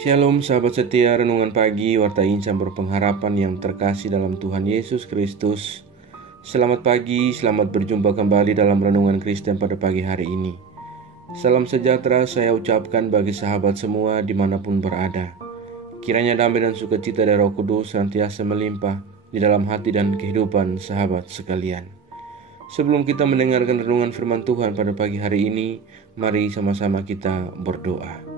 Shalom sahabat setia Renungan Pagi Warta Insan berpengharapan yang terkasih dalam Tuhan Yesus Kristus. Selamat pagi, selamat berjumpa kembali dalam Renungan Kristen pada pagi hari ini. Salam sejahtera saya ucapkan bagi sahabat semua dimanapun berada. Kiranya damai dan sukacita dari Roh Kudus senantiasa melimpah di dalam hati dan kehidupan sahabat sekalian. Sebelum kita mendengarkan renungan firman Tuhan pada pagi hari ini, mari sama-sama kita berdoa.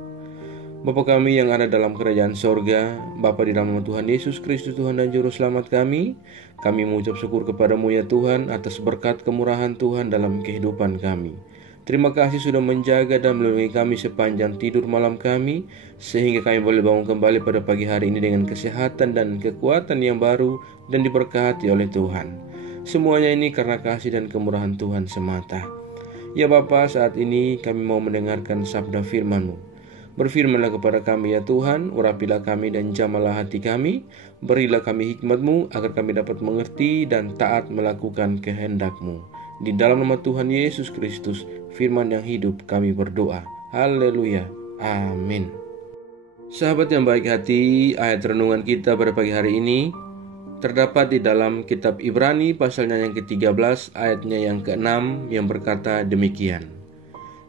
Bapa kami yang ada dalam kerajaan sorga, Bapa di dalam nama Tuhan Yesus Kristus Tuhan dan Juru Selamat kami mengucap syukur kepadamu ya Tuhan atas berkat kemurahan Tuhan dalam kehidupan kami. Terima kasih sudah menjaga dan melindungi kami sepanjang tidur malam kami, sehingga kami boleh bangun kembali pada pagi hari ini dengan kesehatan dan kekuatan yang baru dan diberkati oleh Tuhan. Semuanya ini karena kasih dan kemurahan Tuhan semata. Ya Bapa, saat ini kami mau mendengarkan sabda firman-Mu. Berfirmanlah kepada kami ya Tuhan, urapilah kami dan jamalah hati kami, berilah kami hikmat-Mu agar kami dapat mengerti dan taat melakukan kehendak-Mu. Di dalam nama Tuhan Yesus Kristus, firman yang hidup kami berdoa. Haleluya. Amin. Sahabat yang baik hati, ayat renungan kita pada pagi hari ini terdapat di dalam kitab Ibrani pasalnya yang ke-13 ayatnya yang ke-6 yang berkata demikian.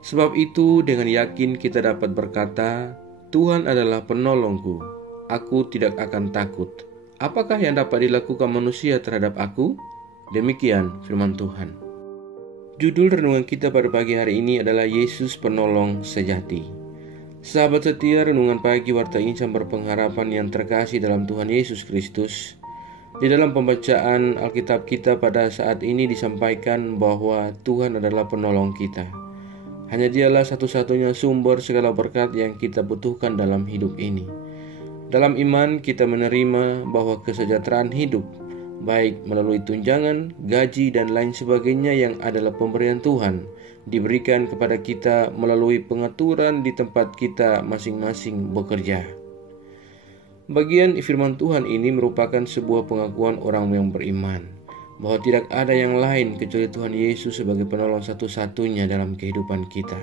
Sebab itu dengan yakin kita dapat berkata, Tuhan adalah penolongku, aku tidak akan takut. Apakah yang dapat dilakukan manusia terhadap aku? Demikian firman Tuhan. Judul renungan kita pada pagi hari ini adalah Yesus Penolong Sejati. Sahabat setia Renungan Pagi Warta Insan berpengharapan yang terkasih dalam Tuhan Yesus Kristus. Di dalam pembacaan Alkitab kita pada saat ini disampaikan bahwa Tuhan adalah penolong kita. Hanya Dialah satu-satunya sumber segala berkat yang kita butuhkan dalam hidup ini. Dalam iman kita menerima bahwa kesejahteraan hidup, baik melalui tunjangan, gaji, dan lain sebagainya yang adalah pemberian Tuhan, diberikan kepada kita melalui pengaturan di tempat kita masing-masing bekerja. Bagian firman Tuhan ini merupakan sebuah pengakuan orang yang beriman bahwa tidak ada yang lain kecuali Tuhan Yesus sebagai penolong satu-satunya dalam kehidupan kita.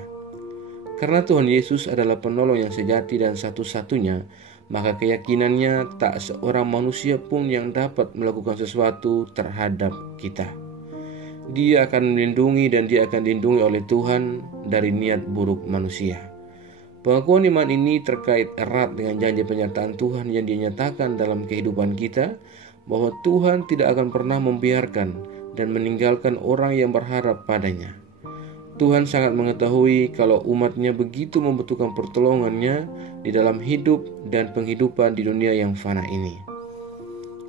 Karena Tuhan Yesus adalah penolong yang sejati dan satu-satunya, maka keyakinannya tak seorang manusia pun yang dapat melakukan sesuatu terhadap kita. Dia akan melindungi dan dia akan dilindungi oleh Tuhan dari niat buruk manusia. Pengakuan iman ini terkait erat dengan janji penyertaan Tuhan yang dinyatakan dalam kehidupan kita, bahwa Tuhan tidak akan pernah membiarkan dan meninggalkan orang yang berharap padanya. Tuhan sangat mengetahui kalau umatnya begitu membutuhkan pertolongannya di dalam hidup dan penghidupan di dunia yang fana ini.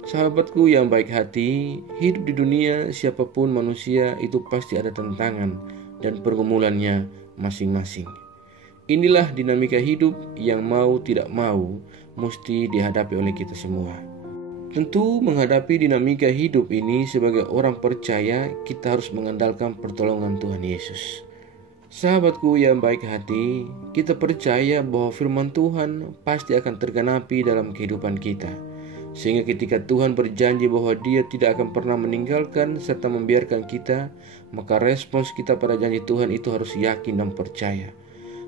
Sahabatku yang baik hati, hidup di dunia siapapun manusia itu pasti ada tantangan dan pergumulannya masing-masing. Inilah dinamika hidup yang mau tidak mau mesti dihadapi oleh kita semua. Tentu menghadapi dinamika hidup ini sebagai orang percaya, kita harus mengandalkan pertolongan Tuhan Yesus. Sahabatku yang baik hati, kita percaya bahwa firman Tuhan pasti akan tergenapi dalam kehidupan kita. Sehingga ketika Tuhan berjanji bahwa Dia tidak akan pernah meninggalkan serta membiarkan kita, maka respons kita pada janji Tuhan itu harus yakin dan percaya.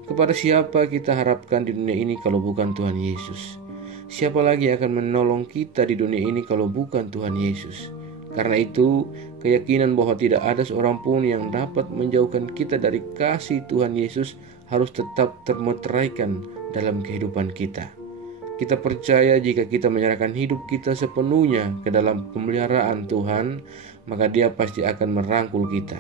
Kepada siapa kita harapkan di dunia ini kalau bukan Tuhan Yesus? Siapa lagi yang akan menolong kita di dunia ini kalau bukan Tuhan Yesus? Karena itu, keyakinan bahwa tidak ada seorang pun yang dapat menjauhkan kita dari kasih Tuhan Yesus harus tetap termeteraikan dalam kehidupan kita. Kita percaya jika kita menyerahkan hidup kita sepenuhnya ke dalam pemeliharaan Tuhan, maka Dia pasti akan merangkul kita.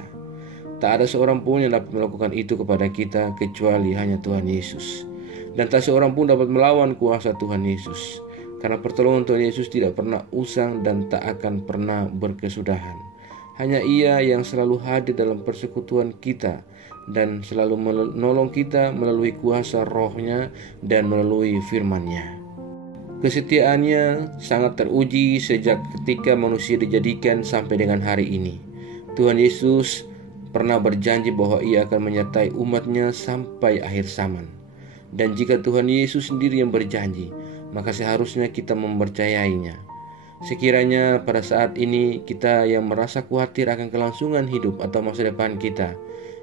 Tak ada seorang pun yang dapat melakukan itu kepada kita kecuali hanya Tuhan Yesus. Dan tak seorang pun dapat melawan kuasa Tuhan Yesus. Karena pertolongan Tuhan Yesus tidak pernah usang dan tak akan pernah berkesudahan. Hanya Ia yang selalu hadir dalam persekutuan kita dan selalu menolong kita melalui kuasa Roh-Nya dan melalui firman-Nya. Kesetiaannya sangat teruji sejak ketika manusia dijadikan sampai dengan hari ini. Tuhan Yesus pernah berjanji bahwa Ia akan menyertai umat-Nya sampai akhir zaman. Dan jika Tuhan Yesus sendiri yang berjanji, maka seharusnya kita mempercayainya. Sekiranya pada saat ini kita yang merasa khawatir akan kelangsungan hidup atau masa depan kita,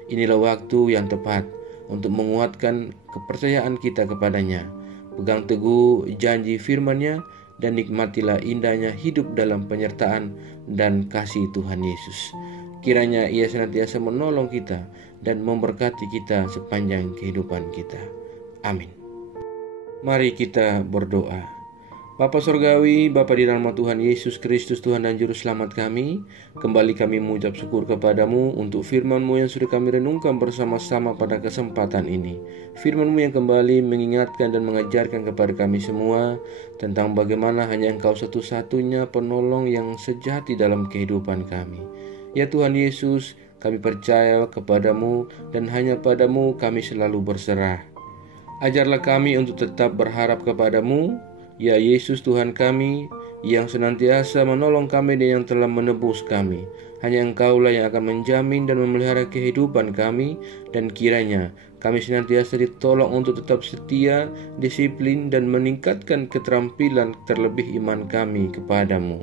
inilah waktu yang tepat untuk menguatkan kepercayaan kita kepadanya, Pegang teguh janji firman-Nya dan nikmatilah indahnya hidup dalam penyertaan dan kasih Tuhan Yesus. Kiranya Ia senantiasa menolong kita dan memberkati kita sepanjang kehidupan kita. Amin. Mari kita berdoa. Bapa Surgawi, Bapa di dalam Tuhan Yesus Kristus, Tuhan dan Juru Selamat kami, kembali kami mengucap syukur kepadamu untuk firman-Mu yang sudah kami renungkan bersama-sama pada kesempatan ini. Firman-Mu yang kembali mengingatkan dan mengajarkan kepada kami semua tentang bagaimana hanya Engkau satu-satunya penolong yang sejati dalam kehidupan kami. Ya Tuhan Yesus, kami percaya kepadamu dan hanya padamu kami selalu berserah. Ajarlah kami untuk tetap berharap kepadamu, ya Yesus Tuhan kami, yang senantiasa menolong kami dan yang telah menebus kami. Hanya Engkaulah yang akan menjamin dan memelihara kehidupan kami, dan kiranya kami senantiasa ditolong untuk tetap setia, disiplin, dan meningkatkan keterampilan terlebih iman kami kepadamu.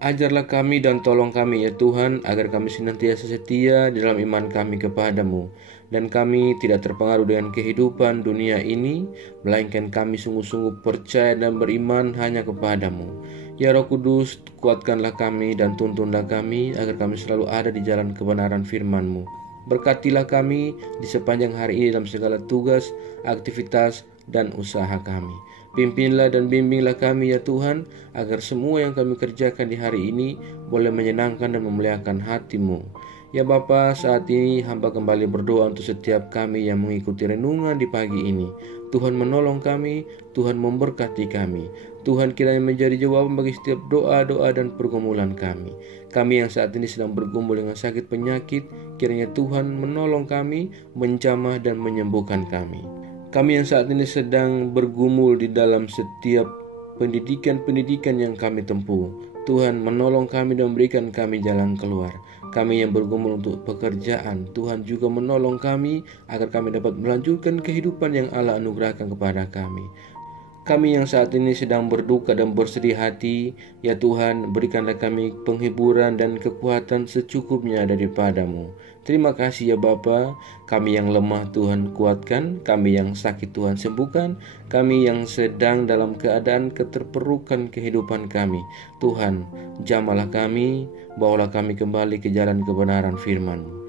Ajarlah kami dan tolong kami ya Tuhan, agar kami senantiasa setia di dalam iman kami kepadamu, dan kami tidak terpengaruh dengan kehidupan dunia ini, melainkan kami sungguh-sungguh percaya dan beriman hanya kepadamu. Ya Roh Kudus, kuatkanlah kami dan tuntunlah kami, agar kami selalu ada di jalan kebenaran firman-Mu. Berkatilah kami di sepanjang hari ini dalam segala tugas, aktivitas, dan usaha kami. Pimpinlah dan bimbinglah kami ya Tuhan, agar semua yang kami kerjakan di hari ini boleh menyenangkan dan memuliakan hati-Mu. Ya Bapa, saat ini hamba kembali berdoa untuk setiap kami yang mengikuti renungan di pagi ini. Tuhan menolong kami, Tuhan memberkati kami. Tuhan kiranya menjadi jawaban bagi setiap doa-doa dan pergumulan kami. Kami yang saat ini sedang bergumul dengan sakit penyakit, kiranya Tuhan menolong kami, menjamah dan menyembuhkan kami. Kami yang saat ini sedang bergumul di dalam setiap pendidikan yang kami tempuh, Tuhan menolong kami dan memberikan kami jalan keluar. Kami yang bergumul untuk pekerjaan, Tuhan juga menolong kami agar kami dapat melanjutkan kehidupan yang Allah anugerahkan kepada kami. Kami yang saat ini sedang berduka dan bersedih hati, ya Tuhan, berikanlah kami penghiburan dan kekuatan secukupnya daripada-Mu. Terima kasih ya Bapa, kami yang lemah Tuhan kuatkan, kami yang sakit Tuhan sembuhkan, kami yang sedang dalam keadaan keterpurukan kehidupan kami. Tuhan, jamahlah kami, bawalah kami kembali ke jalan kebenaran firman-Mu.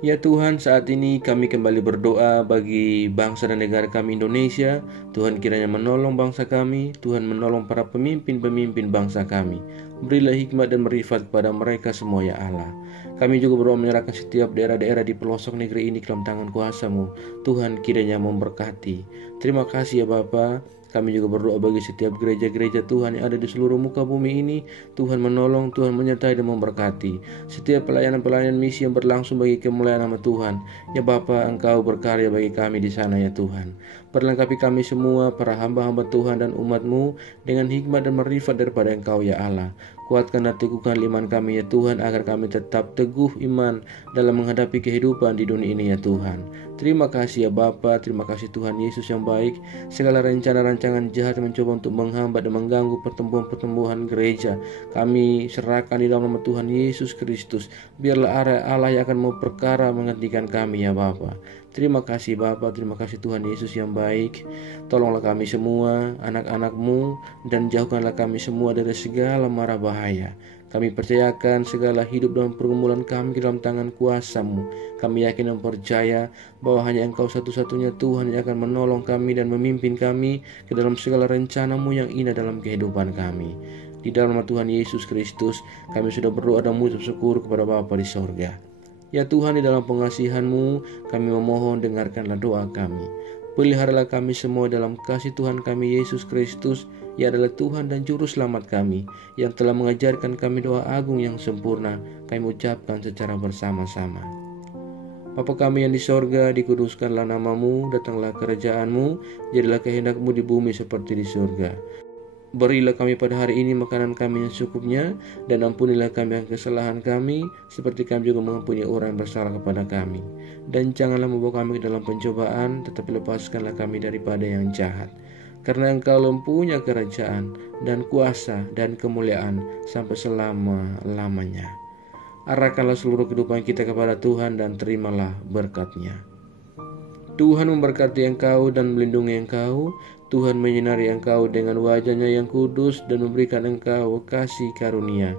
Ya Tuhan, saat ini kami kembali berdoa bagi bangsa dan negara kami Indonesia. Tuhan kiranya menolong bangsa kami, Tuhan menolong para pemimpin-pemimpin bangsa kami. Berilah hikmat dan marifat kepada mereka semua ya Allah. Kami juga berdoa menyerahkan setiap daerah-daerah di pelosok negeri ini ke dalam tangan kuasa-Mu. Tuhan kiranya memberkati. Terima kasih ya Bapa. Kami juga berdoa bagi setiap gereja-gereja Tuhan yang ada di seluruh muka bumi ini. Tuhan menolong, Tuhan menyertai dan memberkati setiap pelayanan-pelayanan misi yang berlangsung bagi kemuliaan nama Tuhan. Ya Bapa, Engkau berkarya bagi kami di sana ya Tuhan. Perlengkapi kami semua, para hamba-hamba Tuhan dan umat-Mu, dengan hikmat dan marifat daripada Engkau ya Allah. Kuatkan dan teguhkan iman kami ya Tuhan, agar kami tetap teguh iman dalam menghadapi kehidupan di dunia ini ya Tuhan. Terima kasih ya Bapa, terima kasih Tuhan Yesus yang baik. Segala rencana-rancangan jahat yang mencoba untuk menghambat dan mengganggu pertumbuhan gereja, kami serahkan di dalam nama Tuhan Yesus Kristus. Biarlah Allah yang akan memperkara menghentikan kami ya Bapa. Terima kasih Bapa, terima kasih Tuhan Yesus yang baik. Tolonglah kami semua, anak-anak-Mu, dan jauhkanlah kami semua dari segala mara bahaya. Kami percayakan segala hidup dan pergumulan kami ke dalam tangan kuasa-Mu. Kami yakin dan percaya bahwa hanya Engkau satu-satunya Tuhan yang akan menolong kami dan memimpin kami ke dalam segala rencana-Mu yang indah dalam kehidupan kami. Di dalam nama Tuhan Yesus Kristus, kami sudah berdoa dan mengucap syukur kepada Bapa di sorga. Ya Tuhan, di dalam pengasihan-Mu, kami memohon dengarkanlah doa kami. Peliharalah kami semua dalam kasih Tuhan kami Yesus Kristus. Ia adalah Tuhan dan Juru Selamat kami, yang telah mengajarkan kami doa agung yang sempurna. Kami ucapkan secara bersama-sama. Bapa kami yang di sorga, dikuduskanlah nama-Mu, datanglah kerajaan-Mu, jadilah kehendak-Mu di bumi seperti di surga. Berilah kami pada hari ini makanan kami yang secukupnya, dan ampunilah kami kesalahan kami, seperti kami juga mengampuni orang yang bersalah kepada kami. Dan janganlah membawa kami ke dalam pencobaan, tetapi lepaskanlah kami daripada yang jahat. Karena Engkau mempunyai kerajaan, dan kuasa, dan kemuliaan, sampai selama-lamanya. Arahkanlah seluruh kehidupan kita kepada Tuhan, dan terimalah berkat-Nya. Tuhan memberkati engkau dan melindungi engkau. Tuhan menyinari engkau dengan wajah-Nya yang kudus dan memberikan engkau kasih karunia.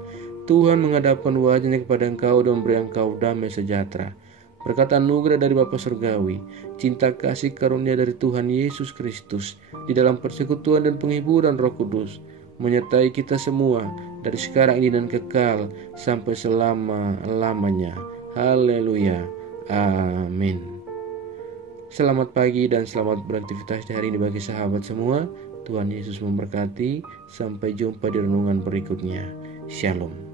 Tuhan menghadapkan wajah-Nya kepada engkau dan memberi engkau damai sejahtera. Berkat anugerah dari Bapa Surgawi, cinta kasih karunia dari Tuhan Yesus Kristus, di dalam persekutuan dan penghiburan Roh Kudus, menyertai kita semua dari sekarang ini dan kekal sampai selama-lamanya. Haleluya. Amin. Selamat pagi dan selamat beraktivitas di hari ini bagi sahabat semua. Tuhan Yesus memberkati. Sampai jumpa di renungan berikutnya. Shalom.